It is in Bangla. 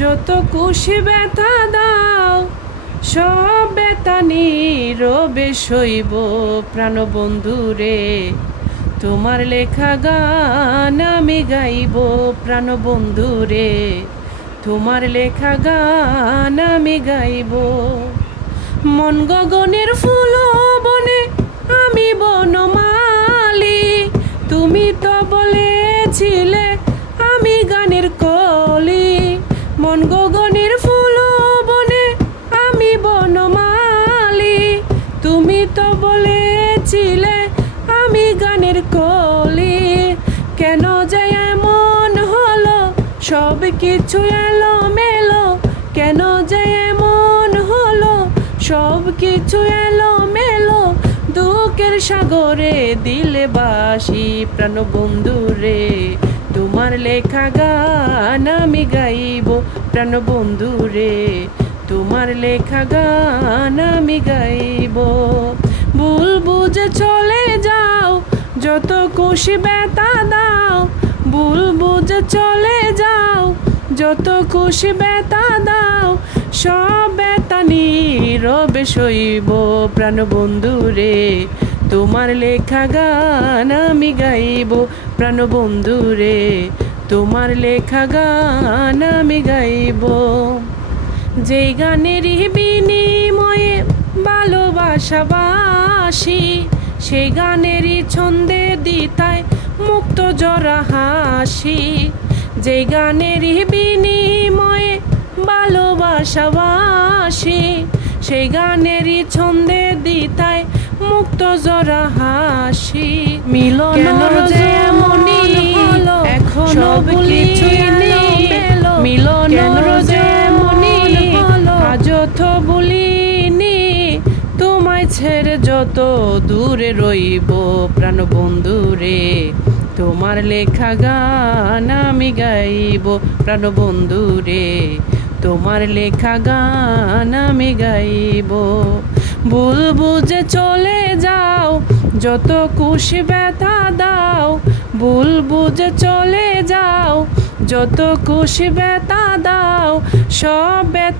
যত খুশি ব্যথা দাও, সব ব্যথা নীরবে সইব প্রাণবন্ধু রে। তোমার লেখা গান আমি গাইব প্রাণবন্ধু রে। তোমার লেখা গান আমি গাইব। মন গগনের ফুল বনে আমি বনমালী, তুমি তো বলেছিলে আমি গানের কলি। মন গগনের ফুল বনে আমি বনমালী, তুমি তো বলেছিলে আমি গানের কলি। কেন যে এমন হলো, সব কিছু এলো মেলো। কেন যে এমন হলো, সব কিছু এলো মেলো। দুঃখের সাগরে দিলে বাসি প্রাণবন্ধু রে। তোমার লেখা গান আমি গাইব প্রাণবন্ধু রে। তোমার লেখা গান আমি গাইব। ভুল বুঝে চলে যাও, যত খুশি ব্যথা দাও। ভুল বুঝে চলে যাও, যত খুশি ব্যথা দাও। সব ব্যথা নীরবে সইব প্রাণবন্ধু রে। তোমার লেখা গান আমি গাইব প্রাণবন্ধু রে। তোমার লেখা গান আমি গাইব। যেই গানেরই বিনিময়ে ভালোবাসাবাসি, সেই গানেরই ছন্দে দিতায় মুক্ত জরা হাসি। যেই গানেরই বিনিময়ে ভালোবাসাবাসি, সেই গানেরই ছন্দে দিতায় মুক্ত জরা হাসি। মিলনের যেমনি এখনো ভুলিনি, মিলনের যেমনি আজও তো ভুলিনি। তোমায় ছেড়ে যত দূরে রইব প্রাণবন্ধু রে। তোমার লেখা গান আমি গাইব প্রাণবন্ধু রে। তোমার লেখা গান আমি গাইব। ভুল বুঝে চলে যাও, যত খুশি ব্যথা দাও। ভুল বুঝে চলে যাও, যত খুশি ব্যথা দাও। সব ব্যথা